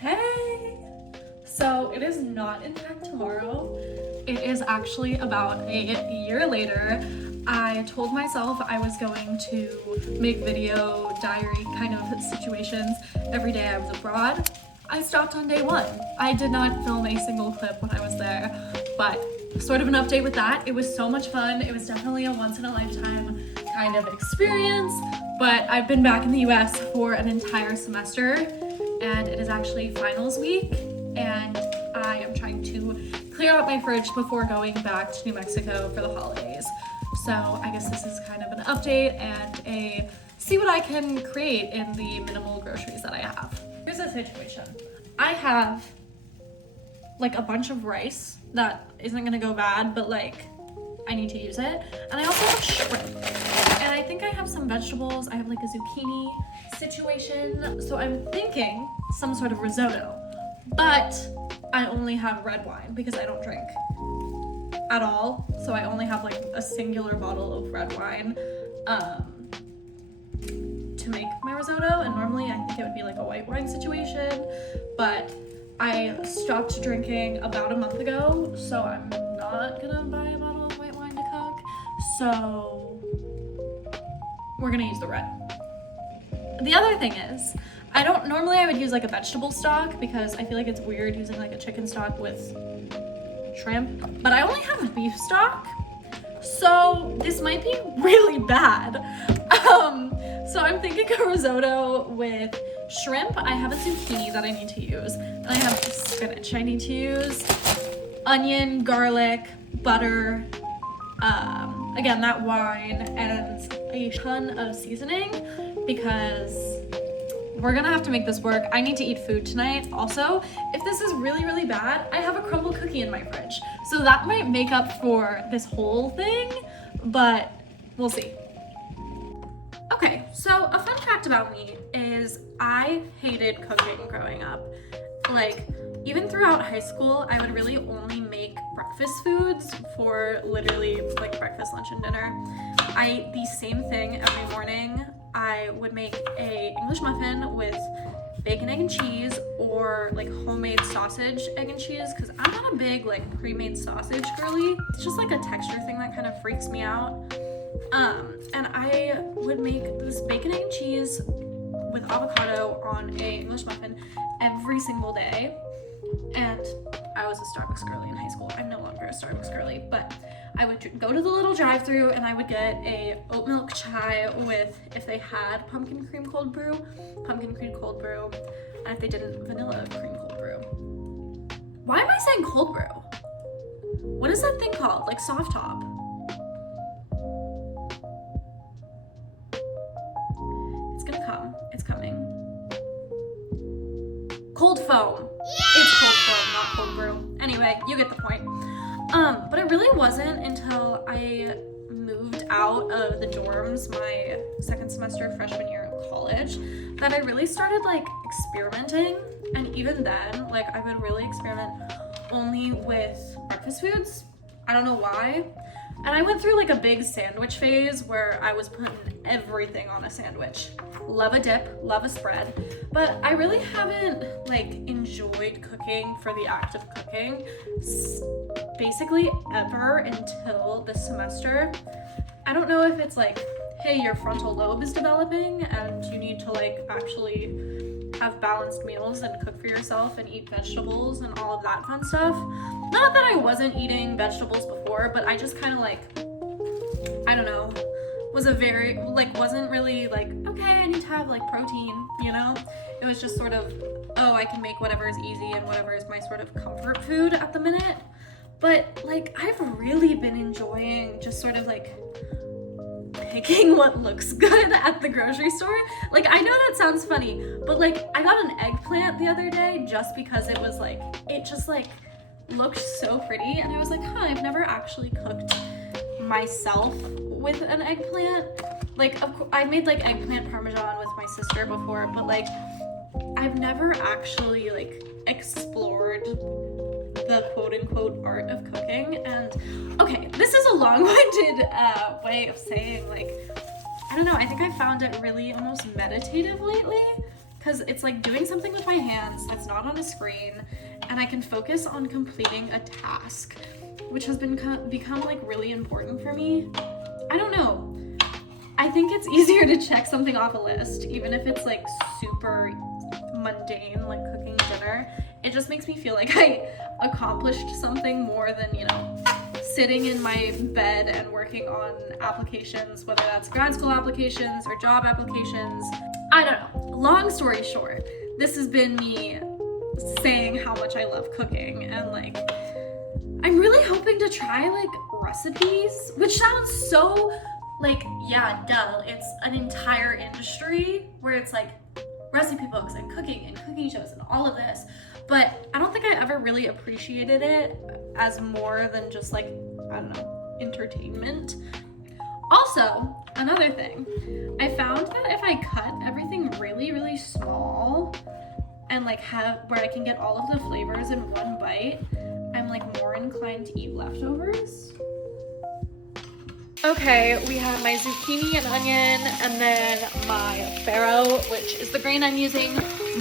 Hey! So it is not in fact tomorrow. It is actually about a year later. I told myself I was going to make video diary kind of situations every day I was abroad. I stopped on day one. I did not film a single clip when I was there, but sort of an update with that. It was so much fun. It was definitely a once in a lifetime kind of experience, but I've been back in the US for an entire semester and it is actually finals week and I am trying to clear out my fridge before going back to New Mexico for the holidays. So I guess this is kind of an update and a see what I can create in the minimal groceries that I have. Here's the situation. I have like a bunch of rice that isn't gonna go bad, but like I need to use it. And I also have shrimp. And I think I have some vegetables. I have like a zucchini situation. So I'm thinking some sort of risotto, but I only have red wine because I don't drink at all. So I only have like a singular bottle of red wine to make my risotto. And normally I think it would be like a white wine situation, but I stopped drinking about a month ago. So I'm not gonna buy a bottle of white wine to cook. So we're gonna use the red. The other thing is, normally I would use like a vegetable stock because I feel like it's weird using like a chicken stock with shrimp, but I only have beef stock, so this might be really bad. So I'm thinking a risotto with shrimp. I have a zucchini that I need to use, and I have spinach I need to use, onion, garlic, butter, again, that wine, and a ton of seasoning because we're gonna have to make this work. I need to eat food tonight. Also, if this is really, really bad, I have a crumble cookie in my fridge. So that might make up for this whole thing, but we'll see. Okay, so a fun fact about me is I hated cooking growing up. Like, even throughout high school, I would really only make breakfast foods for literally like breakfast, lunch, and dinner. I ate the same thing every morning. I would make a English muffin with bacon, egg, and cheese, or like homemade sausage, egg, and cheese, because I'm not a big like pre-made sausage girly. It's just like a texture thing that kind of freaks me out. And I would make this bacon, egg, and cheese with avocado on a English muffin every single day. And I was a Starbucks girly in high school. I'm no longer a Starbucks girly, but I would go to the little drive-thru and I would get a oat milk chai with, if they had pumpkin cream cold brew, and if they didn't, vanilla cream cold brew. Why am I saying cold brew? What is that thing called? Like soft top? It's gonna come. It's coming. Cold foam. Yeah! It's cold foam, not cold brew. Anyway, you get the point. But it really wasn't until I moved out of the dorms my second semester freshman year of college that I really started like experimenting. And even then, like I would really experiment only with breakfast foods. I don't know why. And I went through like a big sandwich phase where I was putting everything on a sandwich. Love a dip, love a spread. But I really haven't like enjoyed cooking for the act of cooking basically ever until this semester. I don't know if it's like, hey, your frontal lobe is developing and you need to like actually have balanced meals and cook for yourself and eat vegetables and all of that fun stuff. Not that I wasn't eating vegetables before, but I just kind of like, I don't know, wasn't really like, okay, I need to have like protein, you know? It was just sort of, oh, I can make whatever is easy and whatever is my sort of comfort food at the minute. But like, I've really been enjoying just sort of like picking what looks good at the grocery store. Like, I know that sounds funny, but like, I got an eggplant the other day just because it was like, it just like looked so pretty. And I was like, huh, I've never actually cooked myself with an eggplant. Like, I made like eggplant parmesan with my sister before, but like, I've never actually like explored the quote-unquote art of cooking. And okay, this is a long-winded way of saying like, I don't know, I think I found it really almost meditative lately because it's like doing something with my hands that's not on a screen, and I can focus on completing a task, which has become like really important for me. I don't know. I think it's easier to check something off a list, even if it's like super mundane, like cooking dinner. It just makes me feel like I accomplished something more than, you know, sitting in my bed and working on applications, whether that's grad school applications or job applications. I don't know. Long story short, this has been me saying how much I love cooking, and like I'm really hoping to try like recipes, which sounds so like, yeah, duh. It's an entire industry where it's like recipe books and cooking shows and all of this. But I don't think I ever really appreciated it as more than just like, I don't know, entertainment. Also, another thing, I found that if I cut everything really, really small and like have where I can get all of the flavors in one bite, I'm like more inclined to eat leftovers. Okay, we have my zucchini and onion, and then my farro, which is the grain I'm using,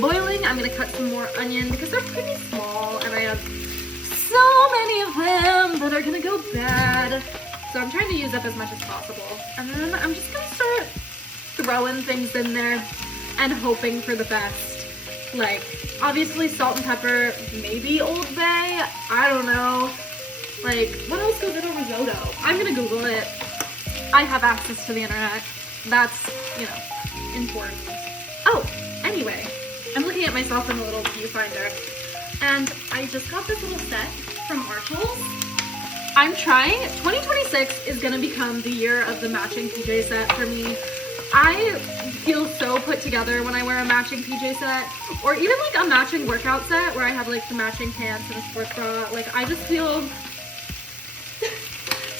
boiling. I'm gonna cut some more onion because they're pretty small, and I have so many of them that are gonna go bad. So I'm trying to use up as much as possible. And then I'm just gonna start throwing things in there and hoping for the best. Like, obviously salt and pepper, maybe Old Bay, I don't know. Like, what else goes in a risotto? I'm gonna Google it. I have access to the internet. That's, you know, important. Oh, anyway, I'm looking at myself in the little viewfinder, and I just got this little set from Marshalls. I'm trying, 2026 is gonna become the year of the matching PJ set for me. I feel so put together when I wear a matching PJ set, or even like a matching workout set where I have like the matching pants and a sports bra. Like, I just feel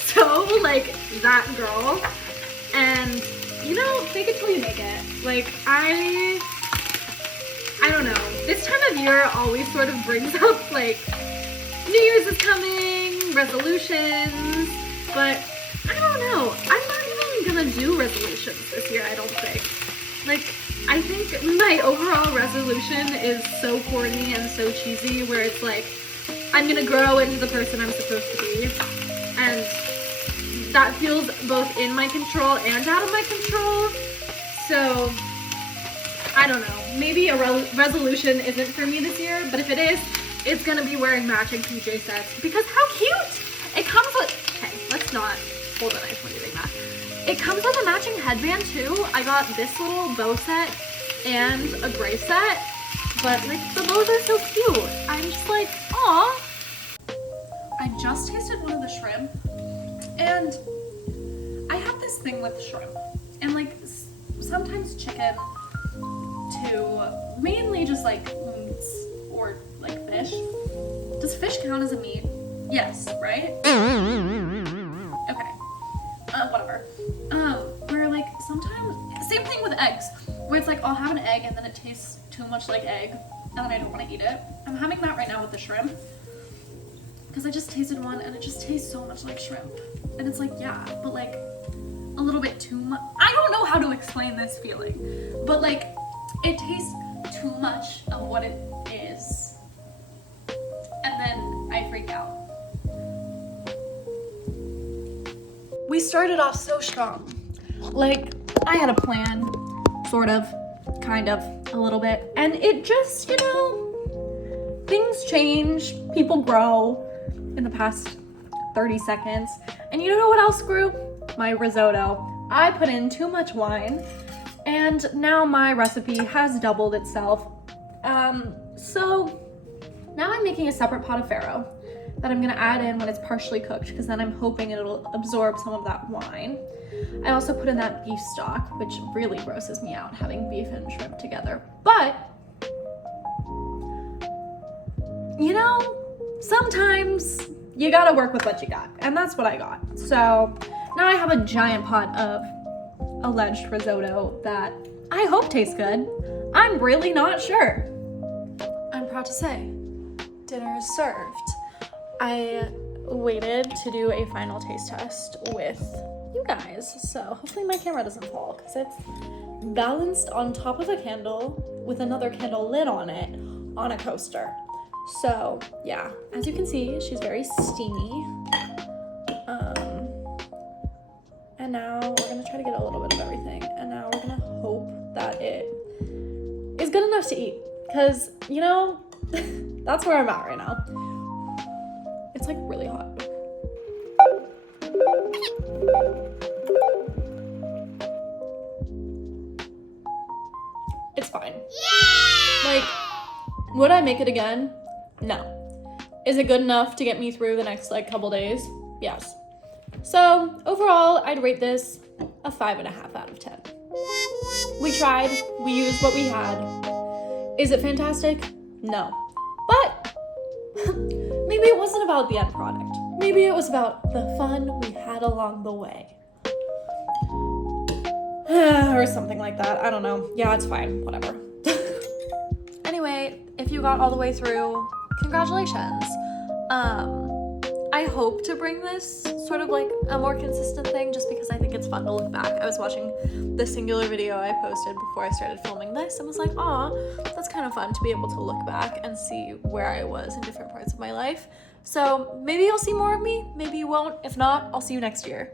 so like that girl, and you know, fake it till you make it. Like, I don't know, this time of year always sort of brings up like New Year's is coming, resolutions, but I don't know, I'm not even gonna do resolutions this year, I don't think. Like, I think my overall resolution is so corny and so cheesy, where it's like, I'm gonna grow into the person I'm supposed to be, and that feels both in my control and out of my control. So, I don't know, maybe a resolution isn't for me this year, but if it is, it's gonna be wearing matching PJ sets, because how cute! It comes with, okay, let's not hold on, I just want to do that. It comes with a matching headband too. I got this little bow set and a gray set, but like the bows are so cute. I'm just like, aw. I just tasted one of the shrimp, and I have this thing with shrimp, and like sometimes chicken too, mainly just like meats or like fish. Does fish count as a meat? Yes, right? Okay. Whatever. Where like sometimes, same thing with eggs, where it's like I'll have an egg and then it tastes too much like egg, and then I don't want to eat it. I'm having that right now with the shrimp, because I just tasted one and it just tastes so much like shrimp. And it's like, yeah, but like a little bit too much. I don't know how to explain this feeling, but like it tastes too much of what it is, and then I freak out. We started off so strong. Like, I had a plan, sort of, kind of, a little bit, and it just, you know, things change, people grow in the past 30 seconds, and you know what else grew? My risotto. I put in too much wine, and now my recipe has doubled itself. So now I'm making a separate pot of farro that I'm gonna add in when it's partially cooked, because then I'm hoping it'll absorb some of that wine. I also put in that beef stock, which really grosses me out, having beef and shrimp together. But, you know, sometimes you gotta work with what you got, and that's what I got. So now I have a giant pot of alleged risotto that I hope tastes good. I'm really not sure. I'm proud to say, dinner is served. I waited to do a final taste test with you guys, so hopefully my camera doesn't fall, because it's balanced on top of a candle with another candle lid on it on a coaster. So yeah, as you can see, she's very steamy. And now we're gonna try to get a little bit of everything. And now we're gonna hope that it is good enough to eat. Cause you know, that's where I'm at right now. It's like really hot. It's fine. Yeah! Like, would I make it again? No. Is it good enough to get me through the next like couple days? Yes. So overall, I'd rate this a 5.5 out of 10. We tried, we used what we had. Is it fantastic? No. But maybe it wasn't about the end product. Maybe it was about the fun we had along the way. Or something like that. I don't know. Yeah, it's fine. Whatever. Anyway, if you got all the way through, congratulations. I hope to bring this sort of like a more consistent thing just because I think it's fun to look back. I was watching the singular video I posted before I started filming this and was like, aw, that's kind of fun to be able to look back and see where I was in different parts of my life. So maybe you'll see more of me, maybe you won't. If not, I'll see you next year.